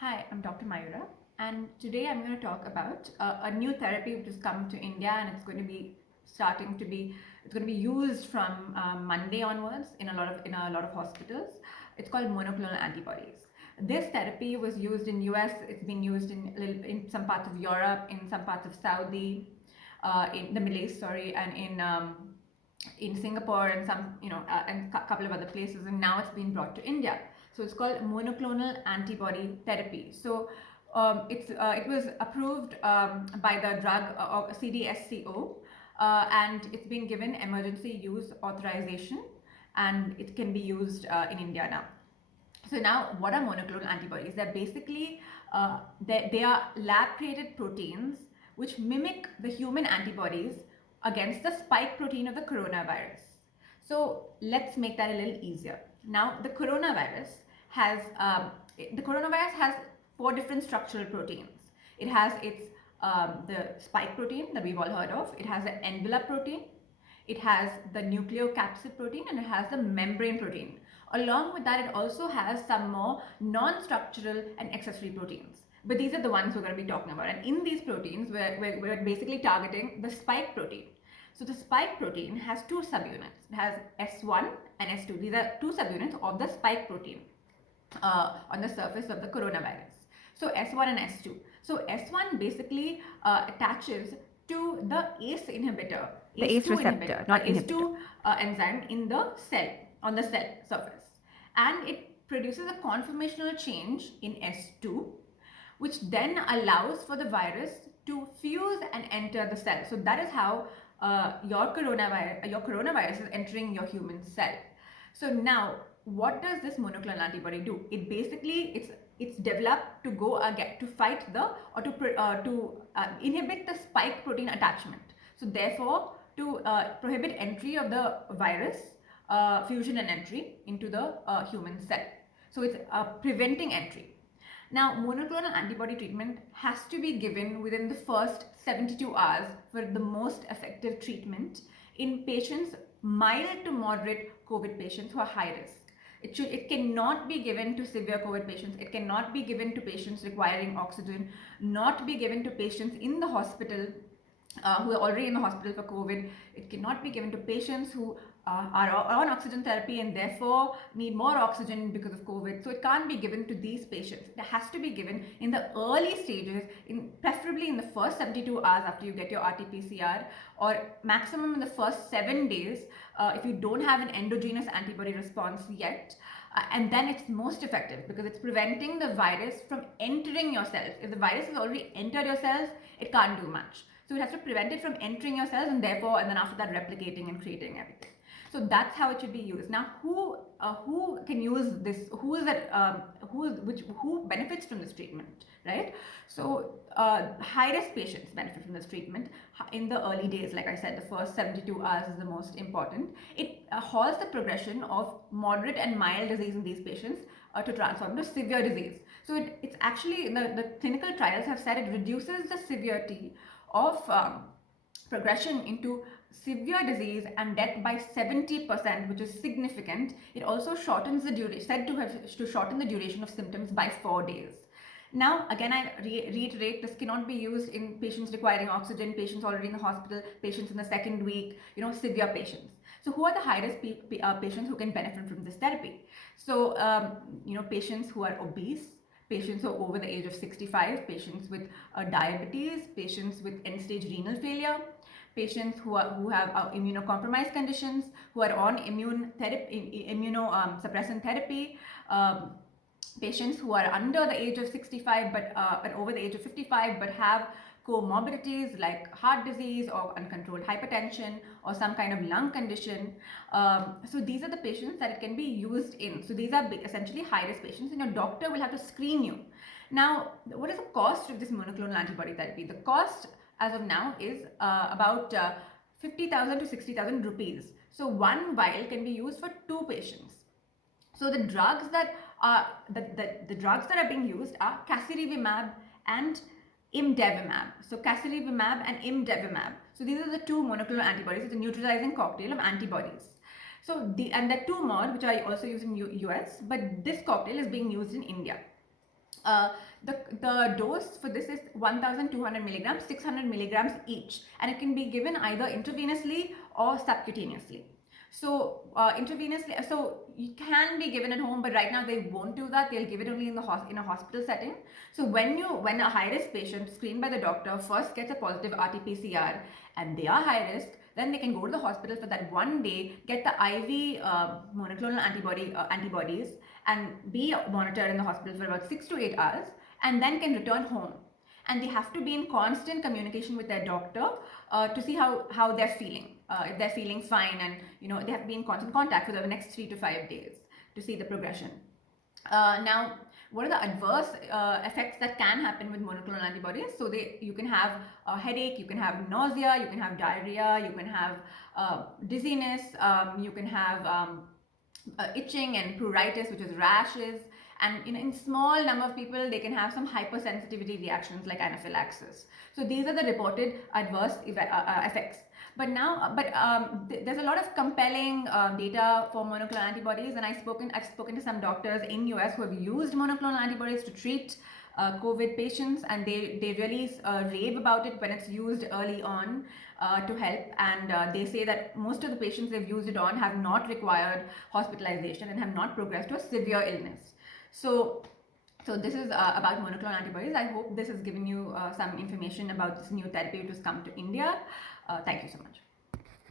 Hi, I'm Dr. Mayura, and today I'm going to talk about a new therapy which has come to India, and it's going to be it's going to be used from Monday onwards in a lot of hospitals. It's called monoclonal antibodies. This therapy was used in US. It's been used in some parts of Europe, in some parts of Saudi, in the Middle East, sorry, and in Singapore and some, and a couple of other places, and now it's been brought to India. So it's called monoclonal antibody therapy. So it was approved by the drug CDSCO, and it's been given emergency use authorization, and it can be used in India now. So now, what are monoclonal antibodies? They're basically they are lab-created proteins which mimic the human antibodies against the spike protein of the coronavirus. So let's make that a little easier. Now, the coronavirus has four different structural proteins. It has the spike protein that we've all heard of. It has the envelope protein. It has the nucleocapsid protein, and it has the membrane protein. Along with that, it also has some more non-structural and accessory proteins. But these are the ones we're going to be talking about. And in these proteins, we're basically targeting the spike protein. So the spike protein has two subunits. It has S1 and S2. These are two subunits of the spike protein on the surface of the coronavirus. So S1 and S2. So S1 basically attaches to the ACE inhibitor, The ACE receptor, not inhibitor. ACE2 enzyme in the cell, on the cell surface. And it produces a conformational change in S2, which then allows for the virus to fuse and enter the cell. So that is how your coronavirus is entering your human cell. So now, what does this monoclonal antibody do? It basically it's developed to go again to fight to inhibit the spike protein attachment. So therefore, to prohibit entry of the virus fusion and entry into the human cell. So it's preventing entry. Now, monoclonal antibody treatment has to be given within the first 72 hours for the most effective treatment in patients mild to moderate COVID patients who are high risk. It cannot be given to severe COVID patients. It cannot be given to patients requiring oxygen, not be given to patients in the hospital who are already in the hospital for COVID. It cannot be given to patients who are on oxygen therapy and therefore need more oxygen because of COVID. So it can't be given to these patients. It has to be given in the early stages, preferably in the first 72 hours after you get your RT-PCR, or maximum in the first 7 days if you don't have an endogenous antibody response yet. And then it's most effective because it's preventing the virus from entering your cells. If the virus has already entered your cells, it can't do much. So it has to prevent it from entering your cells and then after that replicating and creating everything. So that's how it should be used. Now, who can use this? Who benefits from this treatment, right? So high-risk patients benefit from this treatment in the early days. Like I said, the first 72 hours is the most important. It halts the progression of moderate and mild disease in these patients to transform to severe disease. So it's actually, the clinical trials have said it reduces the severity of progression into severe disease and death by 70%, which is significant. It also shortens the duration, said to shorten the duration of symptoms by 4 days. Now, again, I reiterate, this cannot be used in patients requiring oxygen, patients already in the hospital, patients in the second week, severe patients. So who are the high-risk patients who can benefit from this therapy? So, patients who are obese, patients who are over the age of 65, patients with diabetes, patients with end-stage renal failure, patients who have immunocompromised conditions, who are on immunosuppressant therapy, patients who are under the age of 65 but over the age of 55 but have comorbidities like heart disease or uncontrolled hypertension or some kind of lung condition. So these are the patients that it can be used in. So these are essentially high-risk patients, and your doctor will have to screen you. Now, what is the cost of this monoclonal antibody therapy? The cost as of now is about 50,000 to 60,000 rupees. So one vial can be used for 2 patients. So the drugs that are being used are casirivimab and imdevimab. So casirivimab and imdevimab. So these are the 2 monoclonal antibodies. It's a neutralizing cocktail of antibodies. So there are 2 more which are also used in US, but this cocktail is being used in India. The dose for this is 1200 milligrams, 600 milligrams each, and it can be given either intravenously or subcutaneously. So intravenously, so you can be given at home, but right now they won't do that. They'll give it only in a hospital setting. So when a high risk patient screened by the doctor first gets a positive RT-PCR and they are high risk, then they can go to the hospital for that one day, get the IV monoclonal antibodies, and be monitored in the hospital for about 6 to 8 hours, and then can return home. And they have to be in constant communication with their doctor to see how they're feeling. If they're feeling fine, and they have to be in constant contact for the next 3 to 5 days to see the progression. Now, what are the adverse effects that can happen with monoclonal antibodies? So you can have a headache, you can have nausea, you can have diarrhea, you can have dizziness, you can have itching and pruritus, which is rashes, and in small number of people they can have some hypersensitivity reactions like anaphylaxis. So these are the reported adverse effects. But there's a lot of compelling data for monoclonal antibodies, and I've spoken to some doctors in US who have used monoclonal antibodies to treat COVID patients, and they really rave about it when it's used early on to help. And they say that most of the patients they've used it on have not required hospitalization and have not progressed to a severe illness. So this is about monoclonal antibodies. I hope this has given you some information about this new therapy which has come to India. Thank you so much.